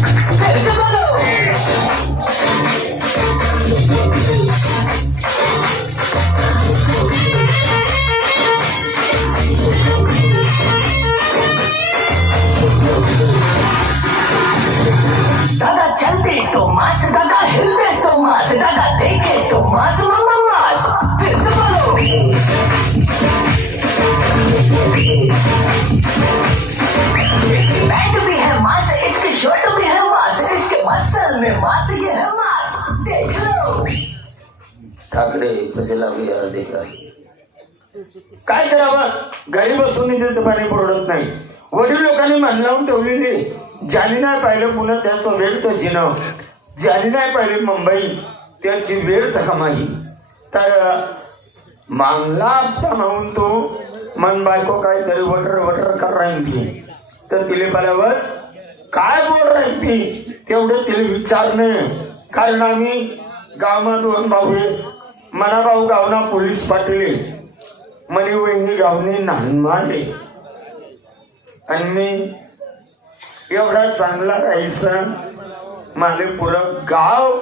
Let's go. Thackeray प्रजेला विहार देतात काय करावा? घरी बसून निधीचं पाणी पुरवत नाही. वडील लोकांनी मान लावून ठेवलेली ज्याने नाही पाहिलं पुन्हा त्याचं वेळ तर जिनव ज्याने नाही पाहिली मुंबई त्याची वेळ तर कमाई तर मानला हप्ता म्हणून तो मन बायको काहीतरी वटर वटर कर राहील. तर तिले बस काय बोल राहील? ती तेवढं तिला नाही कारण आम्ही गावात दोन भाऊ आहे. मना भाऊ गावना पोलीस पाटील मनी वहिनी गावने नानमाले आणि मी एवढा चांगला राहायचा माझे पुरं गाव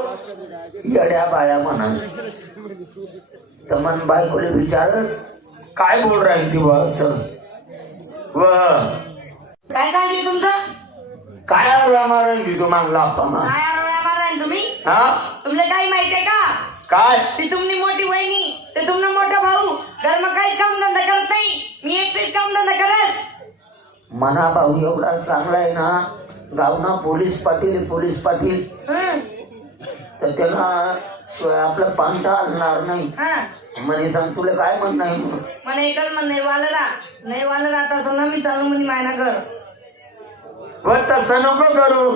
येड्या बाळ्या म्हणा तर मन बायकोले विचारच काय बोल राहील ती असं? व काय काढली तुमचं? काय आरोळा मारण ती तू मागला आपण काय आरोळा माराय तुम्ही? हा? तुमले काही माहितीये का? काय? ती तुमची मोठी वहिनी ते तुमचा मोठा भाऊ. घर काहीच काम धंदा करत नाही. मी एकटीच काम धंदा करत. मना भाऊ एवढा चांगला आहे ना गावना पोलीस पाटील पोलीस पाटील. हं, तर त्याला शिवाय आपलं पांढरा आणणार नाही. हं. म्हणे सांग तुला काय म्हणणं आहे? म्हणून. मला एकच म्हण नाही वालरा. नाही वालरा आता सोना मी चालू म्हणे मायना घर व तसं नको करू.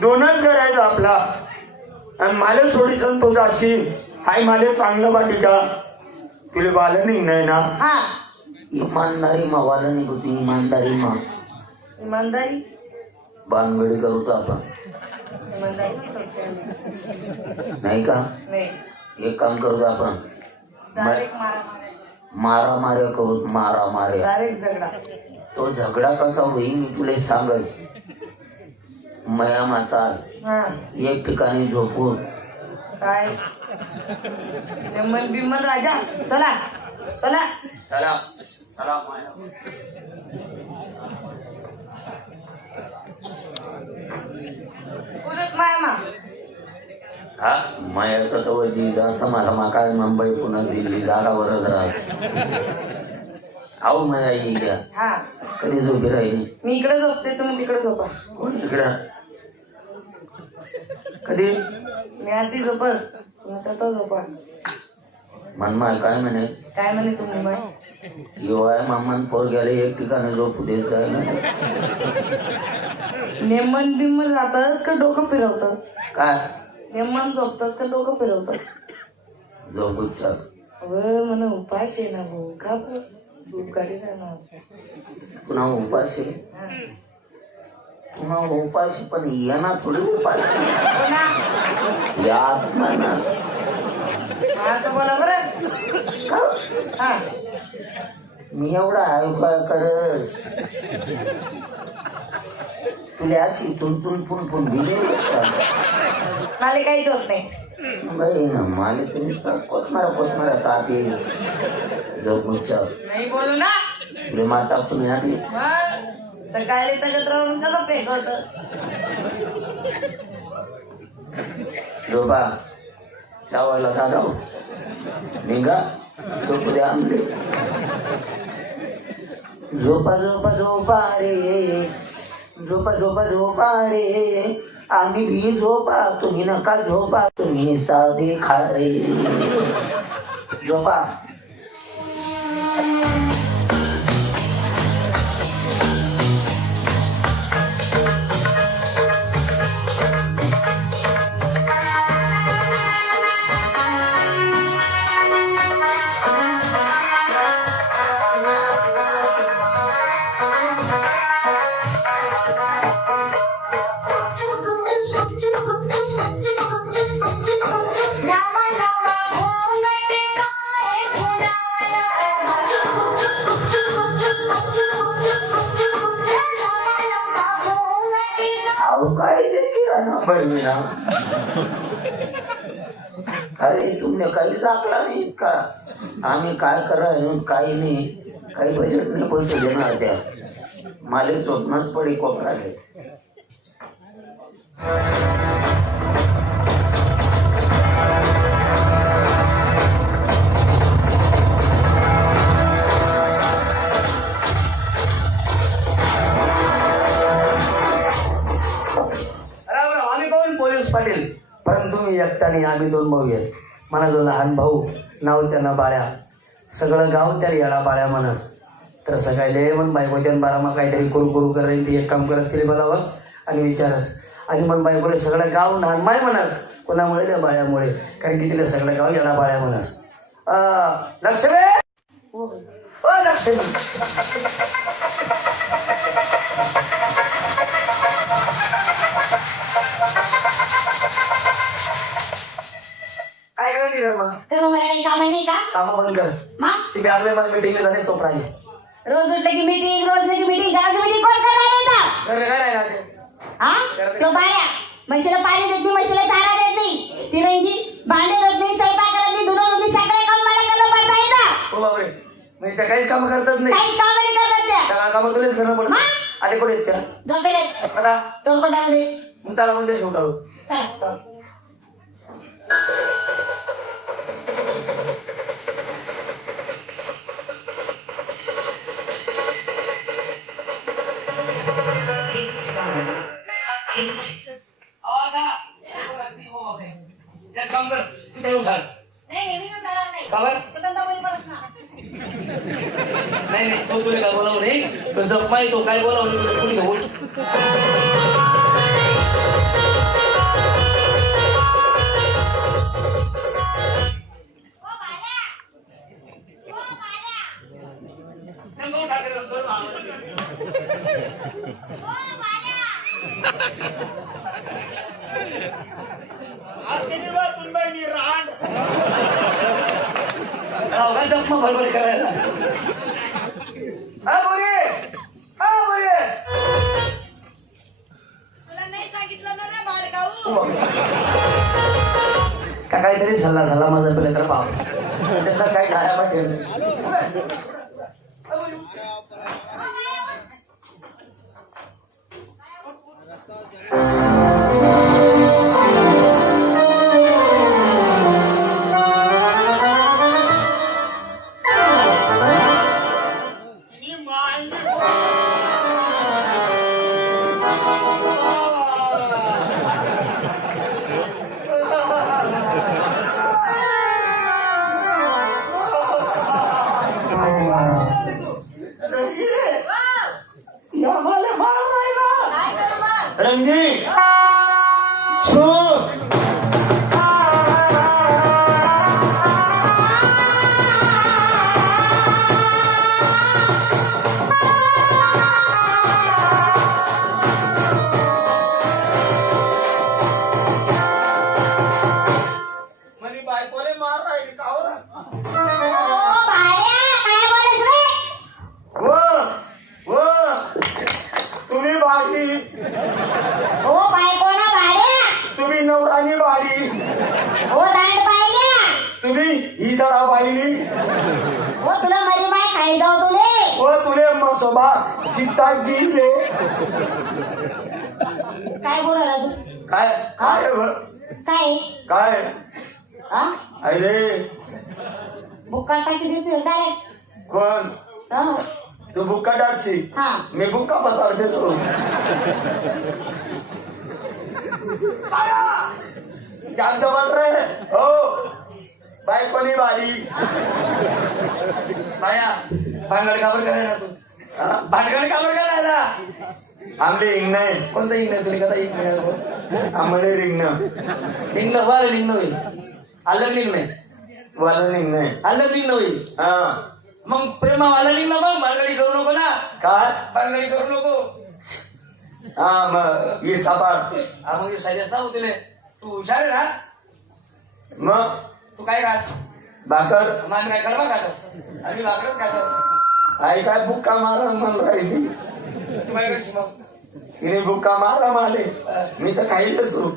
दोनच करायचं आपला. आणि मला सोडीसन तो जाशील हाय मला चांगलं वाटी का? तुला बालं नाही ना? हा. इमानदारी मा वाला नाही होती इमानदारी मा. इमानदारी? बांगडी करतो आपण. नाही का? नाही. एक काम करू आपण. मारा मारा. मार्या करू मारा झगडा. तो झगडा कसा होईल मी तुला सांगच मयामाचा हा. एक ठिकाणी झोपून काय? मन बिमन राजा. चला चला. चला चला माया. हा? माया तर तो जी जास्त माझा माका मुंबई पुन्हा दिल्ली जागावरच राहत. आहो माया हा. कधी झोपी राहिली? मी इकडे झोपते तुम्ही तिकडे झोपा. कोण इकडं? कधी? मी आधी झोपस तुम्ही स्वतः झोपा काय म्हणे? काय म्हणे तुम्ही माय युवाय मामान पोर गेले एक ठिकाणी झोपू ना नेमन बिमन राहतस का डोकं फिरवतं काय? नेमन झोपतस का डोकं फिरवतं झोपूच अगं मला उपाय आहे ना भाऊ. का बरं? झोप गाडी राहणार पुन्हा उपाशी पुन्हा उपाशी पण येणार थोडी उपाशी. ना यात असं बोला बरं? हा. मी एवढा उपाय करत. तुला अशी चुनचुन फुन फुन दिली मला काहीच होत नाही. बाई ना मला तुम्ही कोतमारा कोतमारा ताप येईल. झोपूच्या नाही बोलू ना. तुला माता तुम्ही मग सकाळी तगत राहून कसं फेक होत? झोपा चावायला का जाऊ निघा झोपू द्या आमले. झोपा झोपा झोपा रे. झोपा झोपा झोपा रे. आम्ही भी झोपा तुम्ही नका झोपा तुम्ही साधे खा रे. झोपा. ना. अरे तुमने काही टाकला नाही इतका. आम्ही काय करायला काही नाही. काही पैसे नाही पैसे देणार त्या. मालिक स्वप्नच पडी कोपराले पोलीस पाटील. परंतु मी एकटा नाही आम्ही दोन भाऊ आहेत. मला जो लहान भाऊ नाव त्यांना बाळ्या. सगळं गाव त्याला येडा बाळ्या म्हणस. तर मग बायकोच्या बारा मग काहीतरी करू करू ती एक काम करत केली मला बस आणि विचारस. आणि मग बायकोले सगळं गाव लहान माय म्हणस. कोणामुळे? त्या बाळ्यामुळे. कारण की तिला सगळं गाव येडा बाळ्या म्हणस. लक्ष्मी! ओ लक्ष्मी! कामं बंद कर मग ती बॅगले मला मिटिंगला जाणे रोज उठलं की मीटिंग रोज की मीटिंग घराची मीटिंग कोण करणार काय नाही राहते हा? तो बाळ्या म्हशीला पाणी देत नाही म्हशीला चारा देत नाही. ती राहिली भांडे देत नाही स्वयंपाक करत नाही धुणं धुत नाही सगळे काम मला करणं पडता येतं हो बापरे म्हणजे त्या काहीच कामं करतच नाही. काही काम नाही करत त्या. सगळं कामं तुलाच करणं पडतं मग? आता कोण येत त्या? झोपेले आता? मग त्याला म्हणजे शेवटाळू चला. काहीतरी सल्ला झाला माझा पहिले तर पाव त्याचा काय घाया वाटेल चित्ता जिले काय बोलायला तू? काय? काय? काय? काय? हा? अरे बुक्का टाकी दिसू काय कोण? हा? तू बुक्का टाकशी हा. मी बुक्का पसार देतो शांत बन रे. हो. बायकोनी बारी बाया भांगड काबर करायला तू? हा? भांगड काबर करायला आमले इंग नाही कोणतं इंग तुला इंग नाही आम्हाला रिंग ना लिंग वाल लिंग होईल. अलग लिंग नाही वाला नाही अलग लिंग होईल. हा. मग प्रेमा वाला ना मग? भांगडी करू नको ना. काय? भांगडी करू नको. हा मग ही सापार. हा मग साईज असता हो तिले तू हुशार आहे ना? मग? तू काय खास? भाकर. मग काय कर्म खातस. आम्ही भाकरच खातस. आई काय बुक्का मारा म्हणून राहिली? तिने बुक्का मारला माले. मी तर काही असो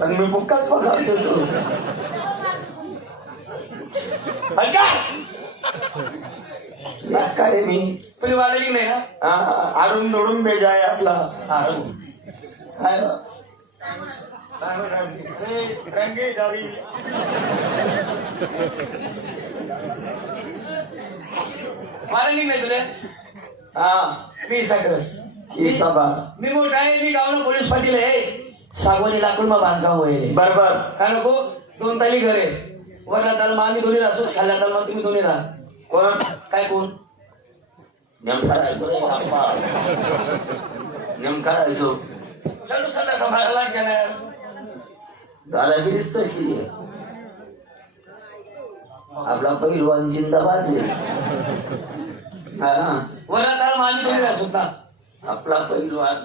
पण मी बुक्काच पसारतो सो बस का रे मी? तुम्ही वाजली नाही ना? हा, आडून दडून बेजा आहे आपला. हा काय? ए, रंगी जारी. वाजली नाही तुला. हा मी ही सभा. मी मोठा आहे मी गावना पोलीस पाटील आहे. सागवानी लाकूड मग बांधकाम होईल बरोबर. काय नको? दोन ताली घर आहे. वरला ताल मग आम्ही दोन्ही राहतो खाल्ला ताल मग तुम्ही दोन्ही राहा. कोण? काय कोण? नेमका राहायचो. नेमका राहायचो चलो सगळं सांभाळायला गेला दादागिरीच तशी आहे आपला पहिलवान जिंदाबाद. हा. राहतो ना आपला पहिलवान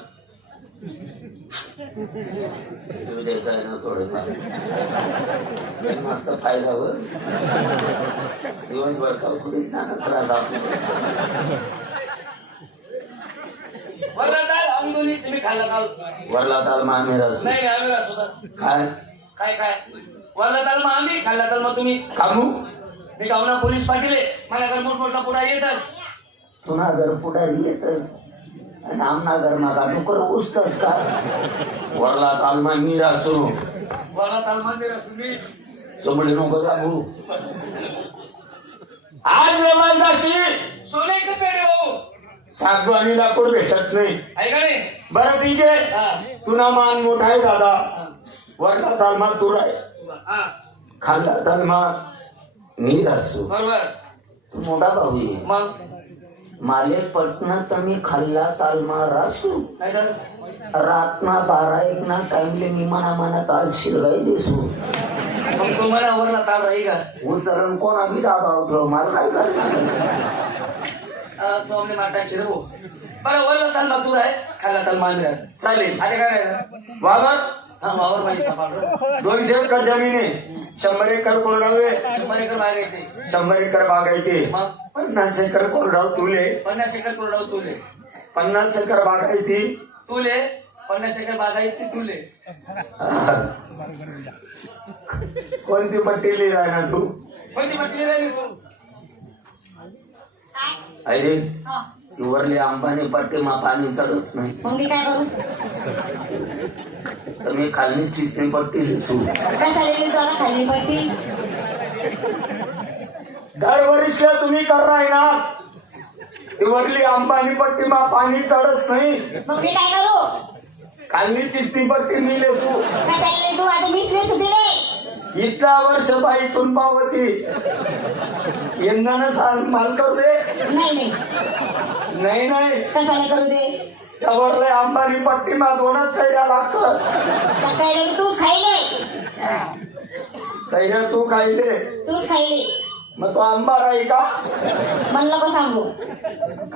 द्यायचा आहे ना थोडंफार मस्त फायदा वर दिवसभर का कुठे सांगत राहता वरला ताल आम्ही दोन्ही तुम्ही खाल्ला ताल वरला ताल मामे रस नाही नाही, आम्ही काय? काय काय? वरला ताल मग आम्ही खाल्ला ताल मग तुम्ही? कामू? मी गावना पोलीस पाटील आहे? मला घर मोठमोठला पुढा येतच तुना घर पुढारी येतच आणि आमना घर मागा डुकर उसतस का? वरला ताल मी रासू वरला ताल मंदिर असून मी चमडी नको जागू. आज रवानदासी सोने इकडे पेटे भाऊ सागवानी लाकूड भेटत नाही. ऐका नाही? बरं ठीक आहे. हा. तुना मान मोठा आहे दादा. वरला तालमा तूर आहे. हा. खाल्ला तालमा मी रासू बरोबर. तू मोठा भाऊ आहे. मग? माले पटना तमी खाल्ला तालमा रासू रातना बारा एक ना टाइमले मी मना मना ताल शिरगाई देसू. मग तुम्हाला वरला ताल राही का? उचरण कोणा बी दाबा उठव मला काय करणार? तो आमने नाटक रे भाऊ बरं वरला ताल खाल्ला चालेल. आता काय वावर? हा वावर पाहिजे दोनशे एकर जमीन. आहे शंभर एकर कोरडाव आहे शंभर एकर येते शंभर एकर बागायती मग? पन्नास एकर कोरडाव तुले. पन्नास एकर कोरडाव तुले. पन्नास एकर बागायती तुले? पन्नास एकर बागायती तुले. कोणती पट्टी लिहिलाय ना तू? कोणती राहिली तू? अरे. ती वरली अंबानी पट्टी मा पाणी चढत नाही. मग मी काय करू? तर मी खालनी चिसणी पट्टी लिसू काय चालेल पट्टी? दर वरिष्ठ तुम्ही करणार ना. ती वरली अंबानी पट्टी मा पाणी चढत नाही. मग मी काय करू? खालनी चिसणी पट्टी मी लेसू काय चालेल तू? आता मीच लेस दिले इतका वर्ष बाईतून पावती यंदानं सांग माल करू दे. नाही नाही. नाही नाही. कशाने करू दे? त्यावरले अंबानी पट्टी मा दोनच कैऱ्या सकाळी तूच खायले. कैऱ्या तू खायले. तूच खायले. मग तो आंबा राही का? मला नको सांगू.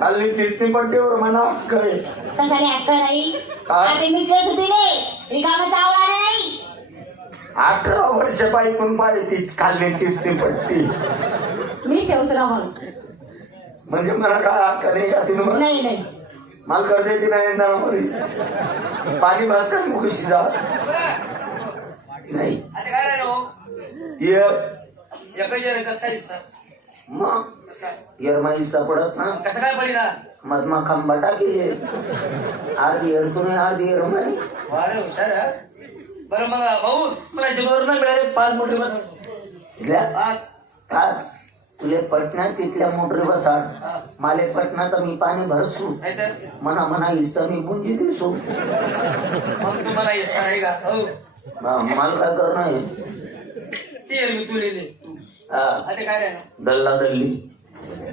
खाल्ली चिसणी पट्टीवर म्हणा आहे कशाने हक्क काय? आता मीच दिले रिकामा चावला नाही अकरा वर्ष बाईतून पाहिजे खाल्ली चिसणी पट्टी. मी ठेवच ना मग. म्हणजे मला काय हक्क नाही का तिनं? नाही नाही. माल कर देते नाही यंदा मरी पाणी भास का मुखशी जा नाही. काय राहिलं कसं काय दिसतं? मग? कसं काय? येरमाई ना. कसं काय पडी ना? मधमा खांबा टाकेले अर्धी अडकून अर्धी येरमाई वारे हुशार हा. बरं मग भाऊ तुला जिल्ह्यावर मिळाले पाच मोठे बस. इथल्या पाच. आज तुले पटना तिथल्या मोटरी बसाड. माले पटना तर मी पाणी भरसू. नाहीतर? मना मना हिस्सा मी बुंजी दिसू मग तुम्हाला यश आहे का? हो. मला काय करणं आहे? ते मी तू लिहिले हा, आता काय राहिलं? दल्ला दल्ली.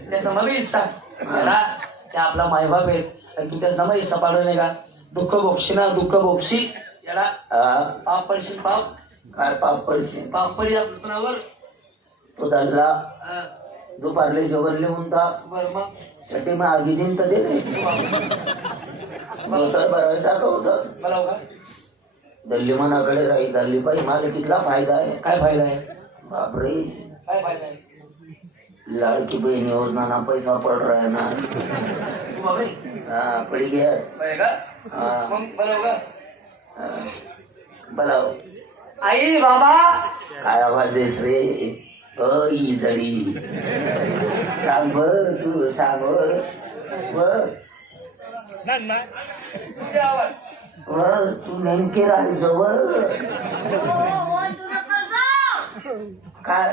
त्याचा मला हिस्सा रा, ते आपला मायबाप आहेत आणि तू त्याचा मला हिस्सा पाडू नाही का? दुःख बोक्षी ना दुःख बोक्षी हा, पाप पडशील पाप काय पाप पैसे पाप पडी तो दल्ला दुपारले जेवणले म्हणता बर मग चटी मग आगी दिन तर दे रे. तर बरं दाखवतं मला दल्ली मनाकडे राही दल्ली पाहिजे मला कितला फायदा आहे काय फायदा आहे बापरे काय फायदा आहे लाडकी बहीण योजना ना पैसा पड रहा है ना तू हाँ पड़ गया बरं का हाँ मग हाँ. बोलाव. आई बाबा. काय आवाज देस रे? ही जडी. सांग बर तू सांग तू नेमके राहायचो बर ओ, ओ, तू नको जाऊ. काय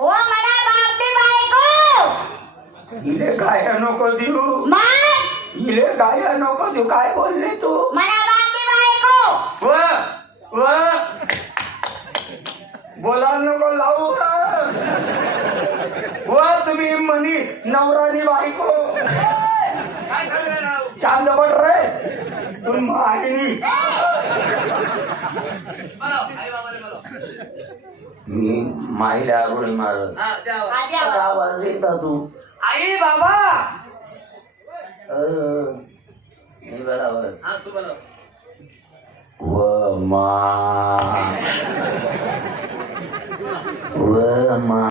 ओ बायको गाया नको देऊ? हिले गाया नको देऊ काय बोलले तू? बायको. व व. बोलायला नको लावू. व तुम्ही म्हणी नवरानी बायको. काय? चांद पड रे. तू माहिनी. मी माहिला आरोळी मारत. आवाज येता तू. आई बाबा अ नाही बरोबर हा तू बोलाव व मा. व मा.